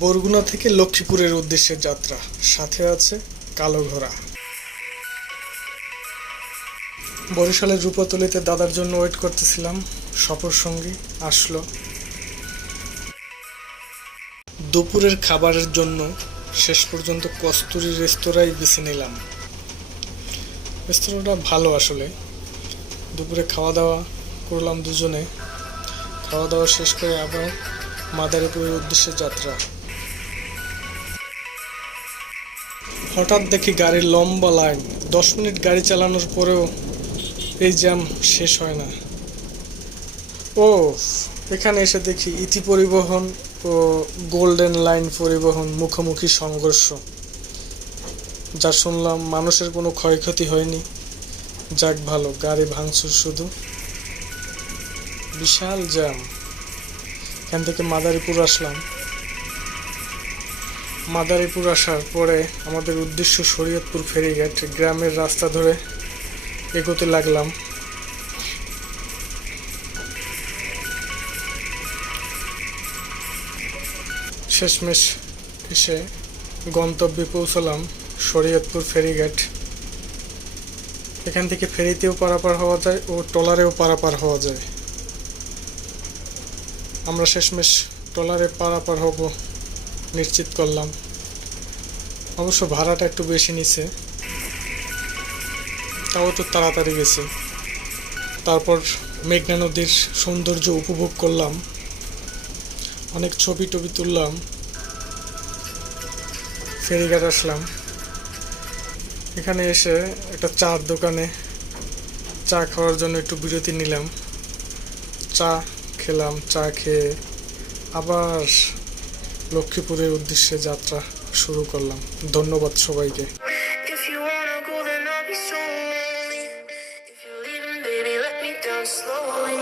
বরগুনা থেকে লক্ষ্মীপুরের উদ্দেশ্যে যাত্রা, সাথে আছে কালো ঘোড়া। বরিশালের রূপাতলিতে দাদার জন্য ওয়েট করতেছিলাম, সফর সঙ্গী আসলো। দুপুরের খাবারের জন্য শেষ পর্যন্ত কস্তুরী রেস্তোরাঁই বেছে নিলাম। রেস্তোরাঁটা ভালো আসলে। দুপুরে খাওয়া দাওয়া করলাম দুজনে। খাওয়া দাওয়া শেষ করে আবার মাদারীপুরের উদ্দেশ্যে যাত্রা। হঠাৎ দেখি গাড়ির লম্বা লাইন। 10 মিনিট গাড়ি চালানোর পরেও এই জ্যাম শেষ হয় না। ও, এখানে এসে দেখি ইতি পরিবহন ও গোল্ডেন লাইন পরিবহন মুখোমুখি সংঘর্ষ। যা শুনলাম মানুষের কোনো ক্ষয়ক্ষতি হয়নি। যাক ভালো, গাড়ি ভাঙচুর শুধু। বিশাল জ্যাম। এখান থেকে মাদারীপুর আসলাম। মাদারীপুর আসার পরে আমাদের উদ্দেশ্য শরীয়তপুর ফেরিঘাট। গ্রামের রাস্তা ধরে এগোতে লাগলাম। শেষমেশ এসে গন্তব্যে পৌঁছলাম, শরীয়তপুর ফেরিঘাট। এখান থেকে ফেরিতেও পারাপার হওয়া যায় ও ট্রলারেও পারাপার হওয়া যায়। আমরা শেষমেশ ট্রলারে পারাপার হব নিশ্চিত করলাম। অবশ্য ভাড়াটা একটু বেশি নিছে, তাও তো তাড়াতাড়ি গেছে। তারপর মেঘনা নদীর সৌন্দর্য উপভোগ করলাম, অনেক ছবি টবি তুললাম। ফেরিঘাট আসলাম। এখানে এসে একটা চার দোকানে চা খাওয়ার জন্য একটু বিরতি নিলাম। চা খেলাম। চা খেয়ে আবার লক্ষ্মীপুরের উদ্দেশ্যে যাত্রা শুরু করলাম। ধন্যবাদ সবাইকে। If you wanna go, then I'll be so lonely. If you're leaving, baby, let me down slowly.